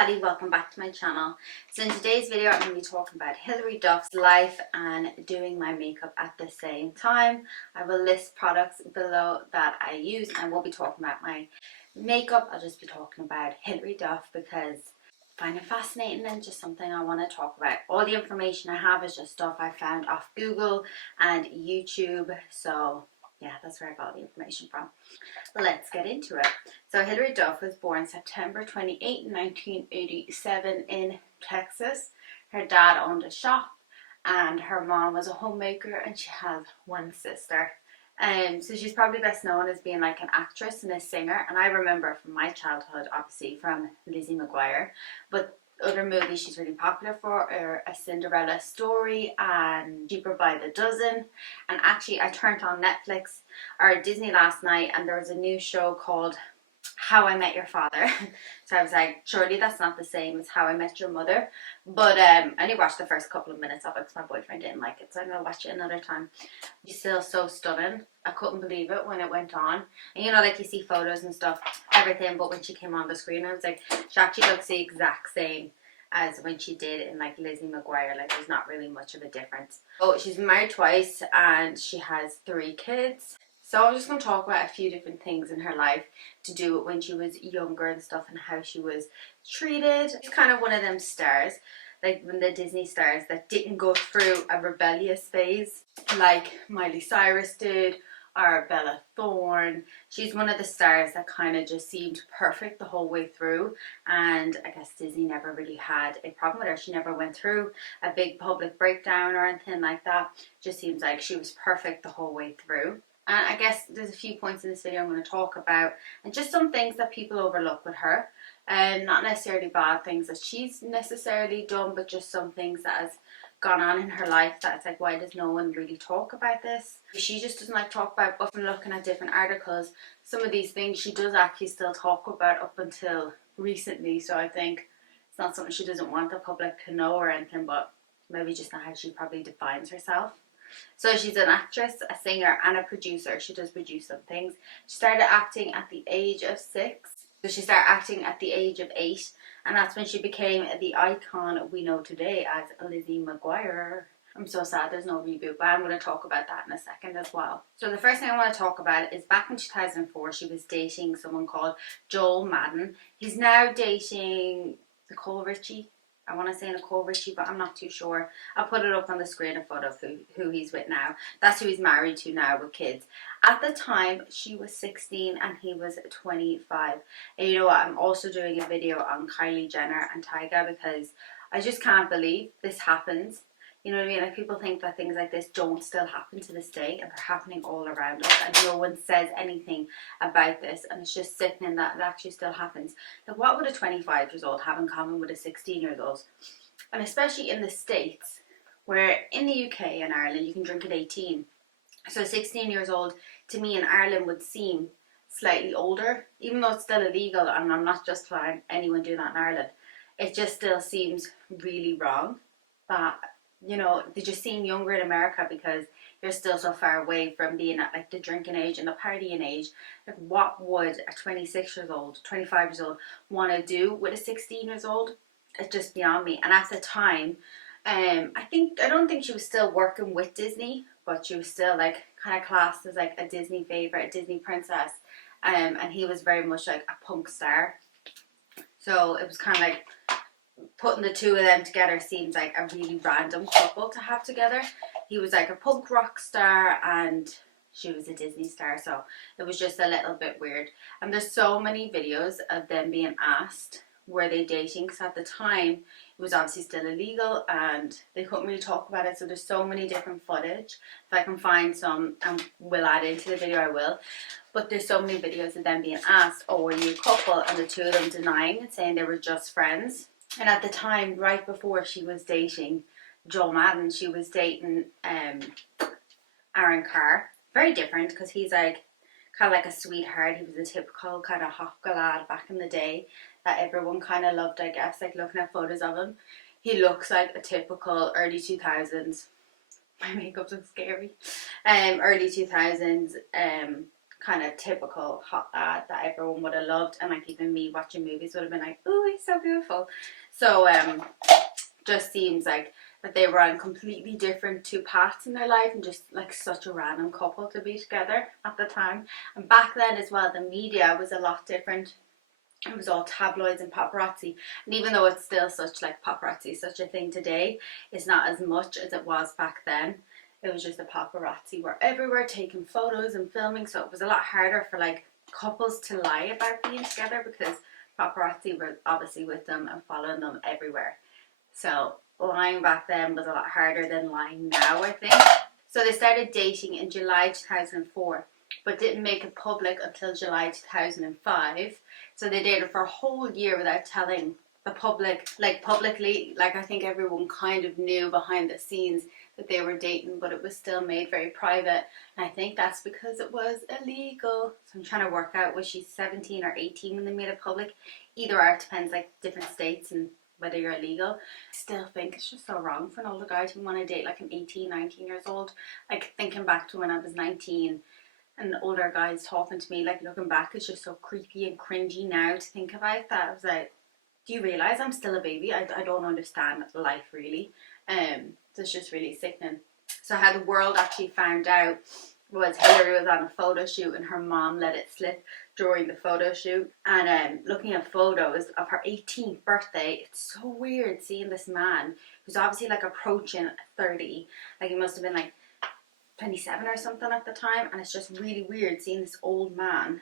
everybody, welcome back to my channel. So in today's video I'm going to be talking about Hilary Duff's life and doing my makeup at the same time. I will list products below that I use and we'll be talking about my makeup. I'll just be talking about Hilary Duff because I find it fascinating and just something I want to talk about. All the information I have is just stuff I found off Google and YouTube, so yeah, that's where I got the information from. Let's get into it. So Hilary Duff was born September 28, 1987 in Texas. Her dad owned a shop and her mom was a homemaker, and she has one sister. So she's probably best known as being like an actress and a singer, and I remember from my childhood obviously from Lizzie McGuire, but other movies she's really popular for are A Cinderella Story and Cheaper by the Dozen. And actually I turned on Netflix or Disney last night and there was a new show called How I Met Your Father. So I was like, surely that's not the same as How I Met Your Mother. But I only watched the first couple of minutes of it because my boyfriend didn't like it, so I'm going to watch it another time. She's still so stunning. I couldn't believe it when it went on. And you know, like you see photos and stuff, everything, but when she came on the screen I was like, she actually looks the exact same as when she did in like Lizzie McGuire. Like there's not really much of a difference. Oh, she's married twice and she has 3 kids. So I'm just going to talk about a few different things in her life to do with when she was younger and stuff and how she was treated. She's kind of one of them stars, like when the Disney stars that didn't go through a rebellious phase like Miley Cyrus did or Bella Thorne. She's one of the stars that kind of just seemed perfect the whole way through, and I guess Disney never really had a problem with her. She never went through a big public breakdown or anything like that. Just seems like she was perfect the whole way through. And I guess there's a few points in this video I'm going to talk about and just some things that people overlook with her, and not necessarily bad things that she's necessarily done, but just some things that has gone on in her life that it's like, why does no one really talk about this? She just doesn't like talk about. But from looking at different articles, some of these things she does actually still talk about up until recently, so I think it's not something she doesn't want the public to know or anything, but maybe just not how she probably defines herself. So she's an actress, a singer and a producer. She does produce some things. She started acting at the age of 6. So she started acting at the age of 8, and that's when she became the icon we know today as Lizzie McGuire. I'm so sad there's no reboot, but I'm going to talk about that in a second as well. So the first thing I want to talk about is back in 2004 she was dating someone called Joel Madden. He's now dating Nicole Richie. I want to say Nicole Richie, but I'm not too sure. I'll put it up on the screen, a photo of who he's with now. That's who he's married to now with kids. At the time, she was 16 and he was 25. And you know what? I'm also doing a video on Kylie Jenner and Tyga because I just can't believe this happens. You know what I mean? Like people think that things like this don't still happen to this day, and they're happening all around us, and no one says anything about this, and it's just sickening that it actually still happens. Like what would a 25-year-old have in common with a 16-year-old? And especially in the States, where in the UK and Ireland you can drink at 18. So 16 years old to me in Ireland would seem slightly older, even though it's still illegal, and I'm not justifying anyone doing that in Ireland. It just still seems really wrong that, you know, they just seem younger in America because you're still so far away from being at like the drinking age and the partying age. Like what would a 26-year-old, 25-year-old want to do with a 16-year-old? It's just beyond me. And at the time, I don't think she was still working with Disney, but she was still like kind of classed as like a Disney favorite, a Disney princess. And he was very much like a punk star. So it was kind of like putting the two of them together seems like a really random couple to have together. He was like a punk rock star and she was a Disney star, so it was just a little bit weird. And there's so many videos of them being asked were they dating, because at the time it was obviously still illegal and they couldn't really talk about it. So there's so many different footage. If I can find some and will add into the video, I will. But there's so many videos of them being asked, oh, were you a couple? And the two of them denying it, saying they were just friends. And at the time, right before she was dating Joel Madden, she was dating Aaron Carr. Very different because he's like kind of like a sweetheart. He was a typical kind of hopka lad back in the day that everyone kind of loved, I guess, like looking at photos of him. He looks like a typical early 2000s. My makeup looks scary. Early 2000s kind of typical hot lad that everyone would have loved, and like even me watching movies would have been like, oh, he's so beautiful. So just seems like that they were on completely different two paths in their life, and just like such a random couple to be together at the time. And back then as well, the media was a lot different. It was all tabloids and paparazzi, and even though it's still such like paparazzi, such a thing today, it's not as much as it was back then. It was just the paparazzi were everywhere taking photos and filming, so it was a lot harder for like couples to lie about being together because paparazzi were obviously with them and following them everywhere. So lying back then was a lot harder than lying now, I think. So they started dating in July 2004, but didn't make it public until July 2005. So they dated for a whole year without telling the public, like publicly. Like I think everyone kind of knew behind the scenes that they were dating, but it was still made very private. And I think that's because it was illegal. So I'm trying to work out, was she 17 or 18 when they made it public? Either or, it depends, like different states and whether you're illegal. I still think it's just so wrong for an older guy to want to date like an 18, 19 years old. Like thinking back to when I was 19 and older guys talking to me, like looking back, it's just so creepy and cringy now to think about that. I was like, do you realise I'm still a baby? I don't understand life really. So it's just really sickening. So how the world actually found out was Hilary was on a photo shoot and her mom let it slip during the photo shoot. And looking at photos of her 18th birthday, it's so weird seeing this man who's obviously like approaching 30. Like he must have been like 27 or something at the time, and it's just really weird seeing this old man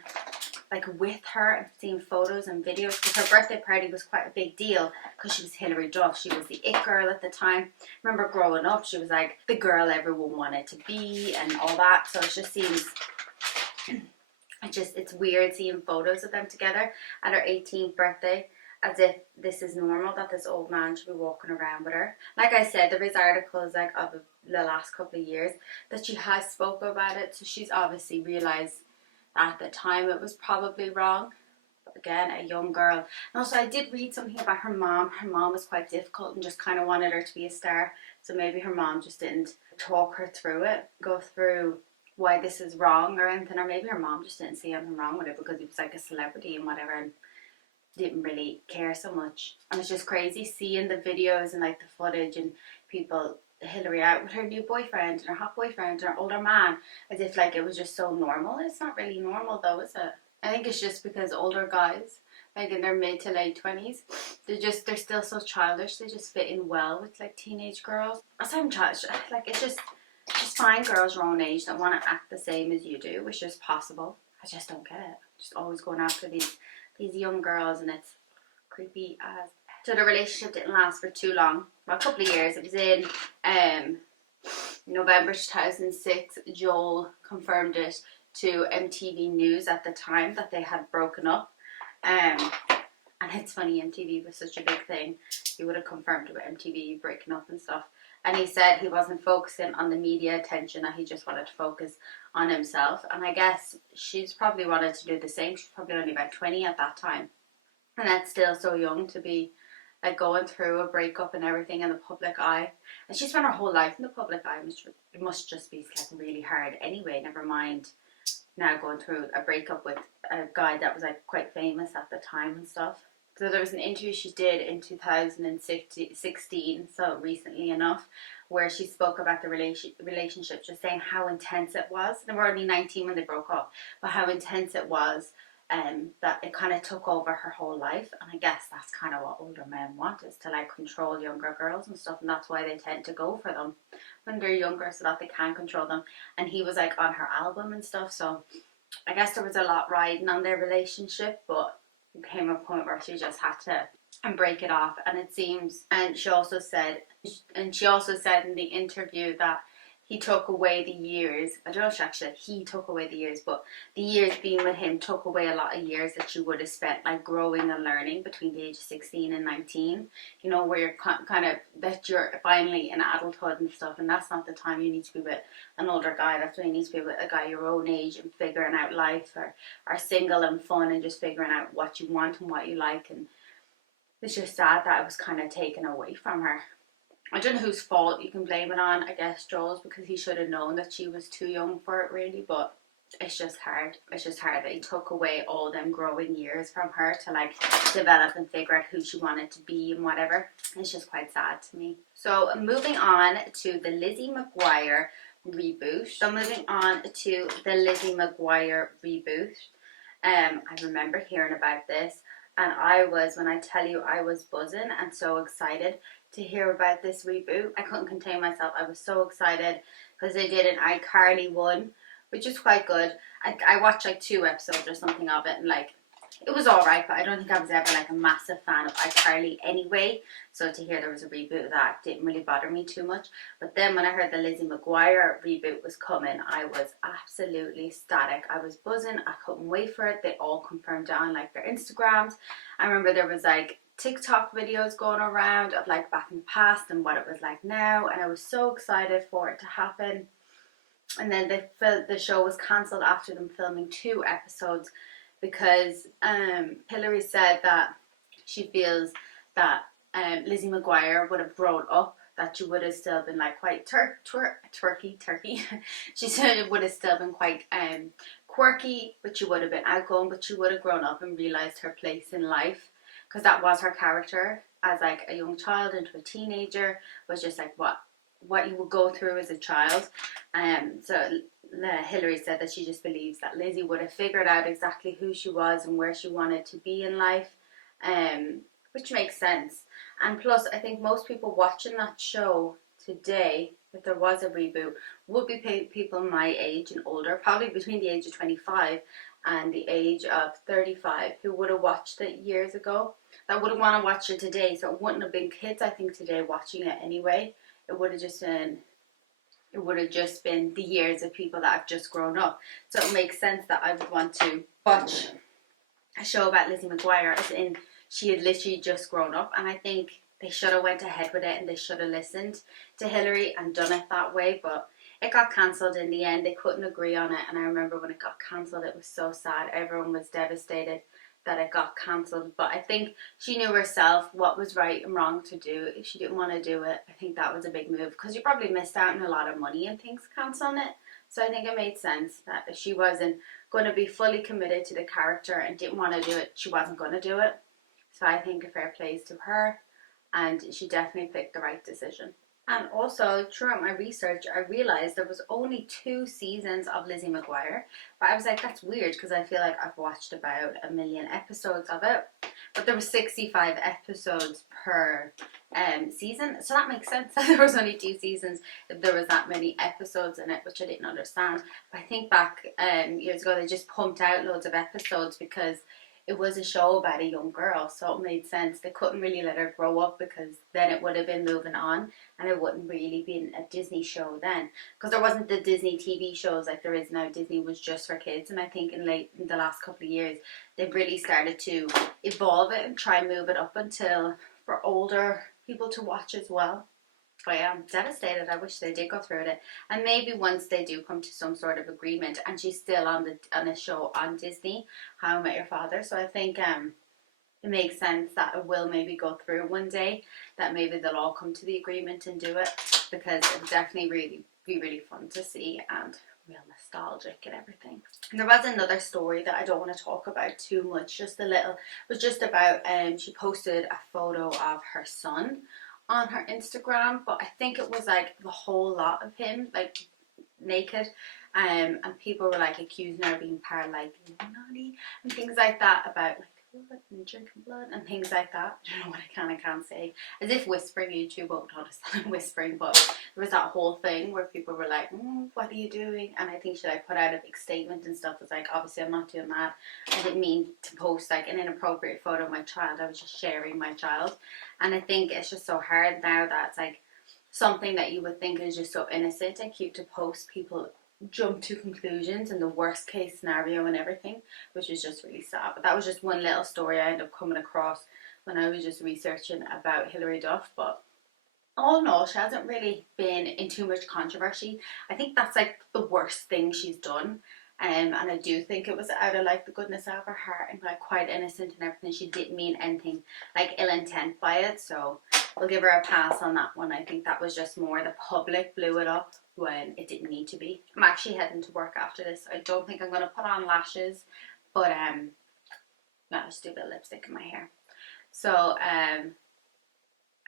like with her and seeing photos and videos, because her birthday party was quite a big deal because she was Hilary Duff. She was the it girl at the time. I remember growing up, she was like the girl everyone wanted to be and all that. So it just seems it's weird seeing photos of them together at her 18th birthday, as if this is normal, that this old man should be walking around with her. Like I said, there is articles like of the last couple of years that she has spoke about it, so she's obviously realised at the time it was probably wrong. But again, a young girl. And also I did read something about her mom. Her mom was quite difficult and just kind of wanted her to be a star, so maybe her mom just didn't talk her through it, go through why this is wrong or anything, or maybe her mom just didn't see anything wrong with it because he was like a celebrity and whatever, and didn't really care so much. And it's just crazy seeing the videos and like the footage and people, Hilary out with her new boyfriend and her hot boyfriend and her older man, as if like it was just so normal. It's not really normal though, is it? I think it's just because older guys, like in their mid to late 20s, they're still so childish. They just fit in well with like teenage girls. I'm childish. Like it's just find girls your own age that want to act the same as you do, which is possible. I just don't get it. Just always going after these young girls, and it's creepy as. So the relationship didn't last for too long, about a couple of years. It was in November 2006. Joel confirmed it to MTV News at the time that they had broken up. And it's funny, MTV was such a big thing. He would have confirmed with MTV breaking up and stuff. And he said he wasn't focusing on the media attention, that he just wanted to focus on himself. And I guess she's probably wanted to do the same. She's probably only about 20 at that time. And that's still so young to be like going through a breakup and everything in the public eye. And she spent her whole life in the public eye. It must just be like really hard anyway, never mind now going through a breakup with a guy that was like quite famous at the time and stuff. So there was an interview she did in 2016, so recently enough, where she spoke about the relationship, just saying how intense it was. They were only 19 when they broke up, but how intense it was, that it kind of took over her whole life. And I guess that's kind of what older men want, is to like control younger girls and stuff, and that's why they tend to go for them when they're younger, so that they can control them. And he was like on her album and stuff, so I guess there was a lot riding on their relationship, but it came a point where she just had to break it off. And it seems, and she also said in the interview that he took away the years. I don't know if she actually said he took away the years, but the years being with him took away a lot of years that she would have spent like growing and learning between the age of 16 and 19. You know, where you're kind of, that you're finally in adulthood and stuff, and that's not the time you need to be with an older guy. That's when you need to be with a guy your own age and figuring out life, or single and fun and just figuring out what you want and what you like. And it's just sad that it was kind of taken away from her. I don't know whose fault you can blame it on. I guess Joel's, because he should have known that she was too young for it really, but it's just hard. It's just hard that he took away all them growing years from her to like develop and figure out who she wanted to be and whatever. It's just quite sad to me. So moving on to the Lizzie McGuire reboot. I remember hearing about this, and when I tell you, I was buzzing and so excited to hear about this reboot. I couldn't contain myself. I was so excited because they did an iCarly one, which is quite good. I watched like 2 episodes or something of it, and like it was alright, but I don't think I was ever like a massive fan of iCarly anyway. So to hear there was a reboot of that didn't really bother me too much. But then when I heard the Lizzie McGuire reboot was coming, I was absolutely ecstatic. I was buzzing. I couldn't wait for it. They all confirmed on like their Instagrams. I remember there was like TikTok videos going around of like back in the past and what it was like now, and I was so excited for it to happen. And then the show was cancelled after them filming 2 episodes because Hilary said that she feels that Lizzie McGuire would have grown up, that she would have still been like quite turkey. She said it would have still been quite quirky, but she would have been outgoing, but she would have grown up and realised her place in life, because that was her character as like a young child into a teenager, was just like what you would go through as a child. So Hilary said that she just believes that Lizzie would have figured out exactly who she was and where she wanted to be in life, which makes sense. And plus, I think most people watching that show today, if there was a reboot, would be people my age and older, probably between the age of 25 and the age of 35, who would have watched it years ago, that wouldn't want to watch it today. So it wouldn't have been kids, I think, today watching it anyway. It would have just been the years of people that have just grown up. So it makes sense that I would want to watch a show about Lizzie McGuire, as in she had literally just grown up. And I think they should have went ahead with it, and they should have listened to Hilary and done it that way. But it got cancelled in the end. They couldn't agree on it. And I remember when it got cancelled, it was so sad. Everyone was devastated that it got cancelled. But I think she knew herself what was right and wrong to do. If she didn't want to do it, I think that was a big move, because you probably missed out on a lot of money and things cancelling it. So I think it made sense that if she wasn't going to be fully committed to the character and didn't want to do it, she wasn't going to do it. So I think a fair play to her, and she definitely picked the right decision. And also, throughout my research, I realised there was only 2 seasons of Lizzie McGuire. But I was like, that's weird, because I feel like I've watched about 1 million episodes of it. But there were 65 episodes per season. So that makes sense that there was only 2 seasons if there was that many episodes in it, which I didn't understand. But I think back years ago, they just pumped out loads of episodes because it was a show about a young girl, so it made sense. They couldn't really let her grow up, because then it would have been moving on and it wouldn't really been a Disney show then, because there wasn't the Disney TV shows like there is now. Disney was just for kids, and I think in the last couple of years they've really started to evolve it and try and move it up until for older people to watch as well. But yeah, I'm devastated. I wish they did go through it. And maybe once they do come to some sort of agreement, and she's still on a show on Disney, How I Met Your Father. So I think it makes sense that it will maybe go through one day, that maybe they'll all come to the agreement and do it, because it would definitely be really fun to see and real nostalgic and everything. And there was another story that I don't want to talk about too much, just a little. It was just about she posted a photo of her son on her Instagram, but I think it was like the whole lot of him like naked, and people were like accusing her of being part like Illuminati and things like that, about like blood and drinking blood and things like that. I don't know what I can and can't say, as if whispering. YouTube won't understand whispering, but there was that whole thing where people were like, what are you doing? And I think she like put out a big statement and stuff. It's like, obviously I'm not doing that. I didn't mean to post like an inappropriate photo of my child. I was just sharing my child. And I think it's just so hard now that it's like something that you would think is just so innocent and cute to post, people jump to conclusions and the worst case scenario and everything, which is just really sad. But that was just one little story I ended up coming across when I was just researching about Hilary Duff. But all in all, she hasn't really been in too much controversy. I think that's like the worst thing she's done. And I do think it was out of like the goodness of her heart and like quite innocent and everything. She didn't mean anything like ill intent by it. So we'll give her a pass on that one. I think that was just more the public blew it up when it didn't need to be. I'm actually heading to work after this. I don't think I'm going to put on lashes, but no, just do a bit of lipstick in my hair. So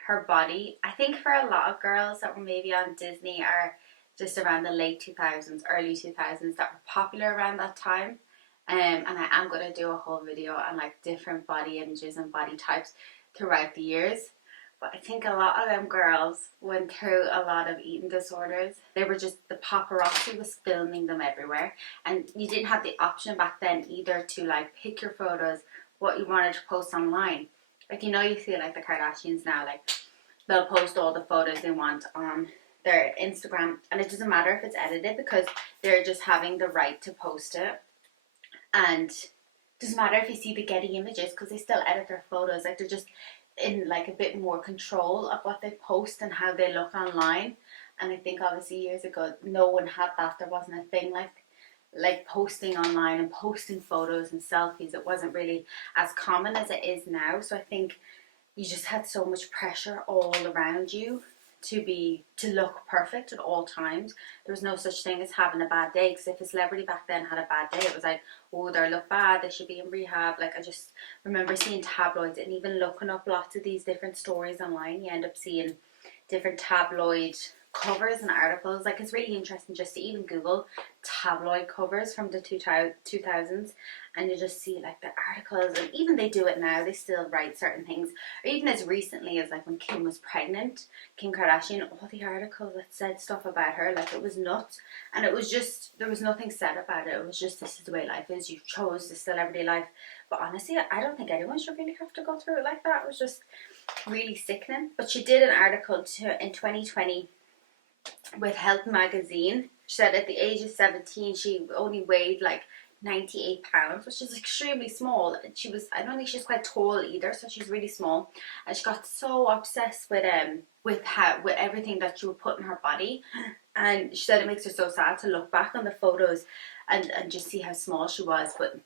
her body, I think for a lot of girls that were maybe on Disney or just around the late 2000s, early 2000s, that were popular around that time. And I am going to do a whole video on like different body images and body types throughout the years. But I think a lot of them girls went through a lot of eating disorders. They were just, the paparazzi was filming them everywhere. And you didn't have the option back then either to like pick your photos, what you wanted to post online. Like, you know, you see like the Kardashians now, like they'll post all the photos they want on their Instagram. And it doesn't matter if it's edited because they're just having the right to post it. And it doesn't matter if you see the Getty images because they still edit their photos. Like, they're just in like a bit more control of what they post and how they look online. And I think obviously years ago no one had that. There wasn't a thing like posting online and posting photos and selfies. It wasn't really as common as it is now. So I think you just had so much pressure all around you to look perfect at all times. There was no such thing as having a bad day, because if a celebrity back then had a bad day, it was like, oh, they look bad, they should be in rehab. Like, I just remember seeing tabloids and even looking up lots of these different stories online. You end up seeing different tabloid covers and articles. Like, it's really interesting just to even Google tabloid covers from the 2000s, and you just see like the articles. And even they do it now, they still write certain things. Or even as recently as like when Kim was pregnant, Kim Kardashian, all the articles that said stuff about her, like, it was nuts. And it was just, there was nothing said about it. It was just, this is the way life is. You chose the celebrity life. But honestly, I don't think anyone should really have to go through it like that. It was just really sickening. But she did an article in 2020 with Health magazine. She said at the age of 17 she only weighed like 98 pounds, which is extremely small. She was, I don't think she's quite tall either, so she's really small. And she got so obsessed with everything that she would put in her body. And she said it makes her so sad to look back on the photos and just see how small she was. But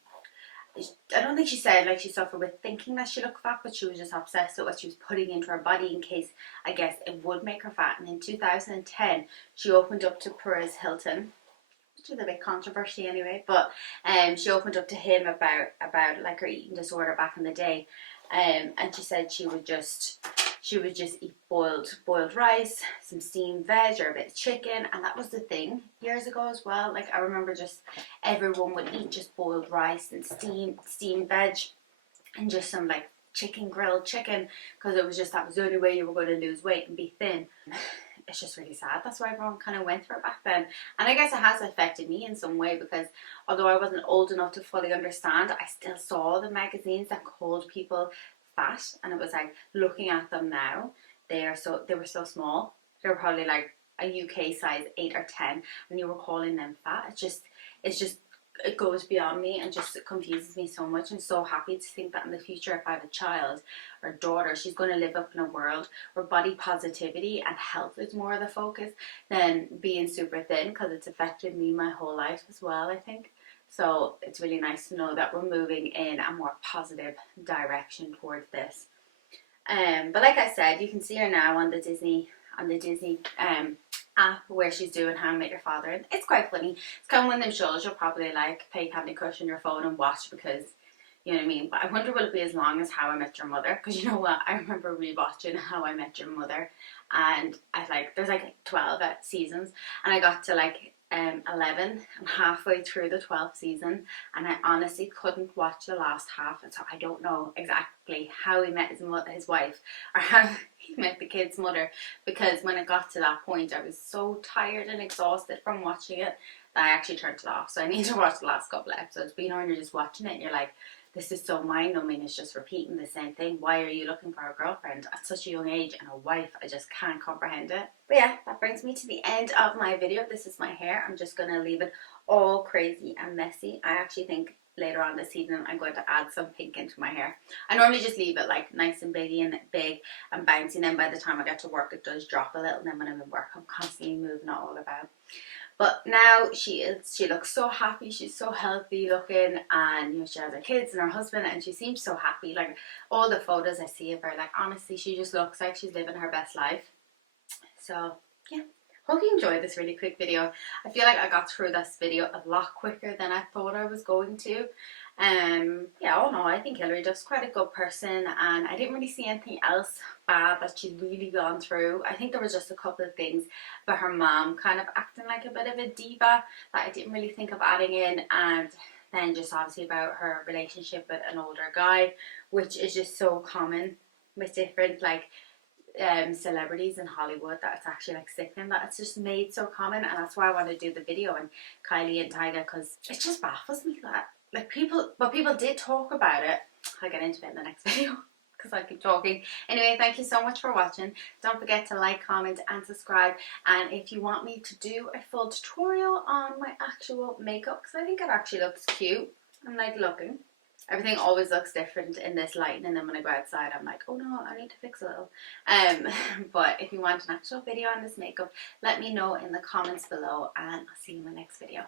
I don't think she said like she suffered with thinking that she looked fat, but she was just obsessed with what she was putting into her body in case, I guess, it would make her fat. And in 2010 she opened up to Perez Hilton, which is a bit controversy anyway, but she opened up to him about like her eating disorder back in the day. And she said she would just eat boiled rice, some steamed veg or a bit of chicken. And that was the thing years ago as well. Like, I remember just everyone would eat just boiled rice and steamed veg and just some like grilled chicken, because it was just, that was the only way you were going to lose weight and be thin. It's just really sad. That's why everyone kind of went for it back then. And I guess it has affected me in some way, because although I wasn't old enough to fully understand, I still saw the magazines that called people fat. And it was like, looking at them now, they were so small. They were probably like a UK size 8 or 10, and you were calling them fat. It goes beyond me and just it confuses me so much. I'm so happy to think that in the future, if I have a child or a daughter, she's going to live up in a world where body positivity and health is more of the focus than being super thin, because it's affected me my whole life as well, I think. So it's really nice to know that we're moving in a more positive direction towards this. But like I said, you can see her now on the Disney app where she's doing How I Met Your Father. And it's quite funny. It's kind of one of them shows you'll probably like play Candy Crush on your phone and watch, because you know what I mean. But I wonder will it be as long as How I Met Your Mother, because you know what, I remember rewatching How I Met Your Mother, and there's like 12 seasons, and I got to like 11 and halfway through the 12th season, and I honestly couldn't watch the last half. And so I don't know exactly how he met his wife, or how he met the kid's mother, because when it got to that point I was so tired and exhausted from watching it that I actually turned it off. So I need to watch the last couple of episodes. But you know, when you're just watching it and you're like, this is so mind-numbing, it's just repeating the same thing. Why are you looking for a girlfriend at such a young age and a wife? I just can't comprehend it. But yeah, that brings me to the end of my video. This is my hair. I'm just going to leave it all crazy and messy. I actually think later on this evening I'm going to add some pink into my hair. I normally just leave it like nice and big and bouncy, and then by the time I get to work it does drop a little, and then when I'm in work I'm constantly moving it all about. But now she looks so happy. She's so healthy looking, and you know, she has her kids and her husband, and she seems so happy. Like all the photos I see of her, like honestly, she just looks like she's living her best life. So yeah, hope you enjoyed this really quick video. I feel like I got through this video a lot quicker than I thought I was going to. Yeah, oh no, I think Hilary Duff's quite a good person, and I didn't really see anything else bad that she's really gone through. I think there was just a couple of things about her mom kind of acting like a bit of a diva that I didn't really think of adding in, and then just obviously about her relationship with an older guy, which is just so common with different like celebrities in Hollywood, that it's actually like sickening that it's just made so common. And that's why I want to do the video on Kylie and Tyga, because it just baffles me that like people did talk about it. I'll get into it in the next video because I keep talking. Anyway, thank you so much for watching. Don't forget to like, comment and subscribe, and if you want me to do a full tutorial on my actual makeup, because I think it actually looks cute and like looking. Everything always looks different in this lighting, and then when I go outside I'm like, oh no, I need to fix a little. But if you want an actual video on this makeup, let me know in the comments below, and I'll see you in my next video.